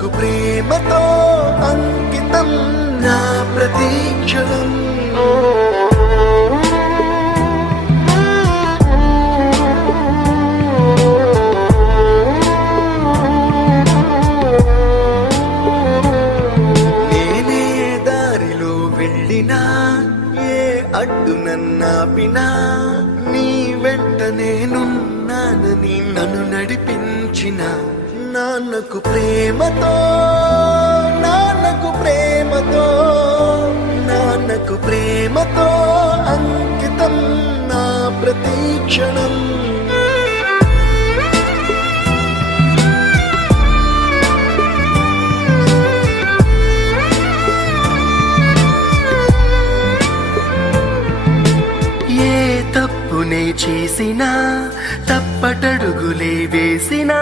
నాన్నకు ప్రేమతో అంకితం నా ప్రతి క్షణం. నేనే దారిలో వెళ్ళినా ఏ అడ్డు నన్నాపినా నీ వెంట నేనున్నానని నన్ను నడిపించిన నాన్నకు ప్రేమతో నాన్నకు ప్రేమతో నాన్నకు ప్రేమతో అంకితం నా ప్రతి క్షణం. ఏ తప్పునే చేసినా తప్పటడుగులే వేసినా